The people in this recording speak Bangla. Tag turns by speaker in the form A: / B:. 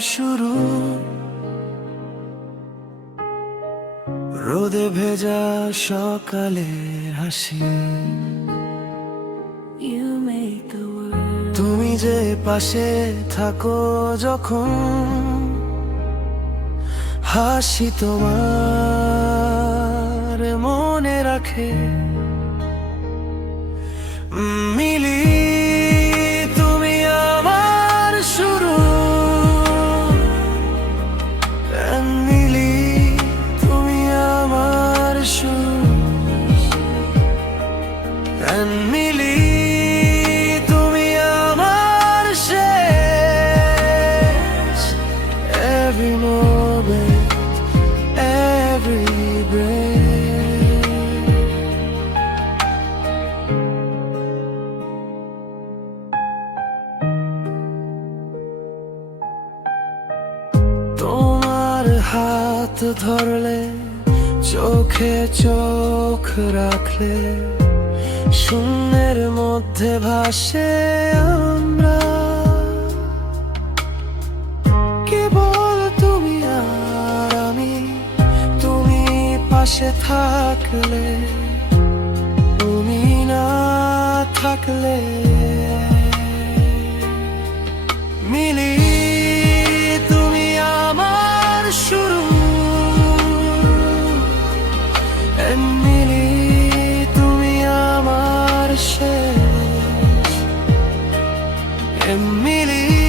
A: শুরু। রোদে ভেজা সকালে হাসি। তুমি যে পাশে থাকো যখন হাসি তোমার মনে রাখে। মিলি হাত ধরলে, চোখে চোখ রাখলে, শূন্যের মধ্যে ভাসে আমরা। কেবল তুমি আর আমি, তুমি পাশে থাকলে, তুমি না থাকলে। মিলি তুমি আমার শেষ। এমিলি